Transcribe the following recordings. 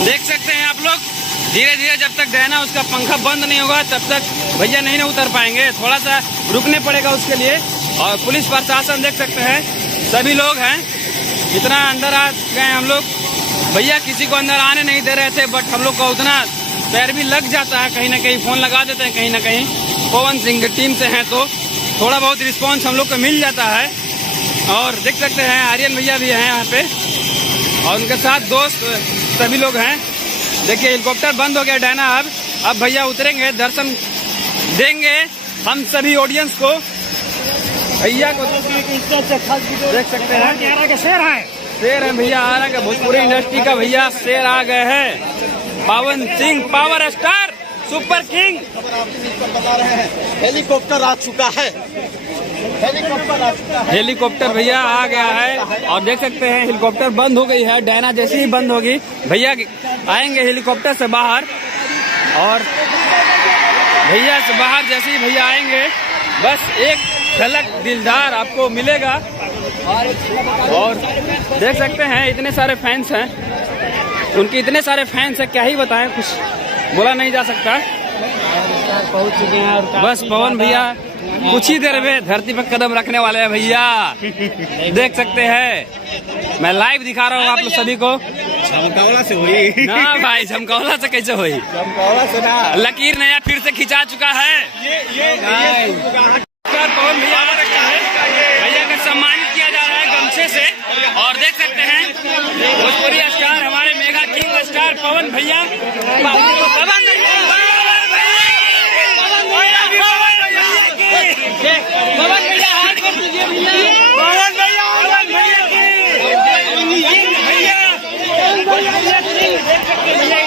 देख सकते हैं आप लोग, धीरे धीरे जब तक डैना उसका पंखा बंद नहीं होगा तब तक भैया नहीं उतर पाएंगे। थोड़ा सा रुकने पड़ेगा उसके लिए। और पुलिस प्रशासन देख सकते हैं, सभी लोग हैं। इतना अंदर आ गए हम लोग, भैया किसी को अंदर आने नहीं दे रहे थे, बट हम लोग को उतना पैर भी लग जाता है, कहीं ना कहीं फोन लगा देते हैं, कहीं ना कहीं पवन सिंह की टीम से हैं तो थोड़ा बहुत रिस्पांस हम लोग को मिल जाता है। और देख सकते हैं आर्यन भैया भी हैं यहाँ पे और उनके साथ दोस्त सभी लोग हैं। देखिए हेलीकॉप्टर बंद हो गया डैना, अब भैया उतरेंगे, दर्शन देंगे हम सभी ऑडियंस को। भैया को देख सकते हैं, शेर है भैया, आ रहा है भोजपुरी इंडस्ट्री का भैया शेर आ गए हैं। Pawan Singh power star super king बता रहे हैं। हेलीकॉप्टर आ चुका है, हेलीकॉप्टर भैया आ गया है। और देख सकते हैं हेलीकॉप्टर बंद हो गई है, डैना जैसे ही बंद होगी भैया आएंगे हेलीकॉप्टर से बाहर। और भैया से बाहर जैसे ही भैया आएंगे बस एक झलक दिलदार आपको मिलेगा। और देख सकते हैं इतने सारे फैंस हैं, उनके इतने सारे फैंस हैं, क्या ही बताएं, कुछ बोला नहीं जा सकता। पहुंच चुके हैं बस पवन भैया कुछ ही देर में धरती पर कदम रखने वाले हैं भैया। देख सकते हैं, मैं लाइव दिखा रहा हूँ आप लोग सभी को। झमकौला से हुई ना भाई, झमकौला से कैसे हुई? झमकौला से ना, लकीर नया फिर से खिंचा चुका है। पवन भैया आ रखा है, भैया का सम्मानित किया जा रहा है गमछे से। और देख सकते हैं भोजपुरी स्टार हमारे मेगा किंग स्टार पवन भैया, हाथ कर दीजिए भैया।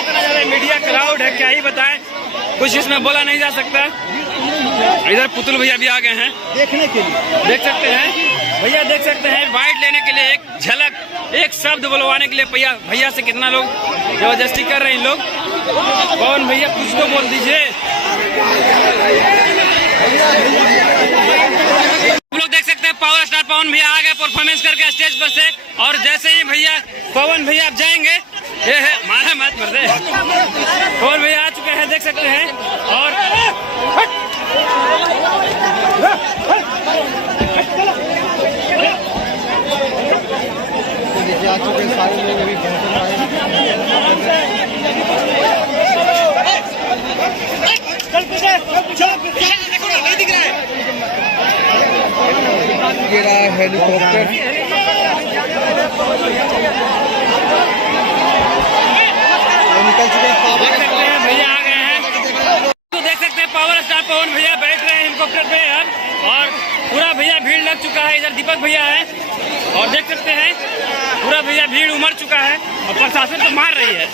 इतना ज्यादा मीडिया क्राउड है, क्या ही बताएं, कुछ इसमें बोला नहीं जा सकता। इधर पुतुल भैया भी आ गए हैं देखने के लिए, देख सकते हैं भैया, देख सकते हैं बाइट लेने के लिए, एक झलक, एक शब्द बुलवाने के लिए भैया से कितना लोग जबरदस्ती कर रहे हैं लोग। पवन भैया कुछ तो बोल दीजिए। हम लोग देख सकते हैं पावर स्टार पवन भैया आ गए परफॉर्मेंस करके स्टेज पर से। और जैसे ही भैया पवन भैया आप जाएंगे, ये है मारा मत कर दे, पवन भैया आ चुके हैं देख सकते हैं। और आ चुके सारे लोग अभी गिरा हेलीकॉप्टर। निकल चुके हैं, भैया आ गए हैं तो देख सकते हैं पावर स्टार पवन भैया बैठ रहे हैं हेलीकॉप्टर पे अब। और पूरा भैया भीड़ लग चुका है, इधर दीपक भैया है और देख सकते हैं पूरा भैया भीड़ उमड़ चुका है और प्रशासन तो मार रही है।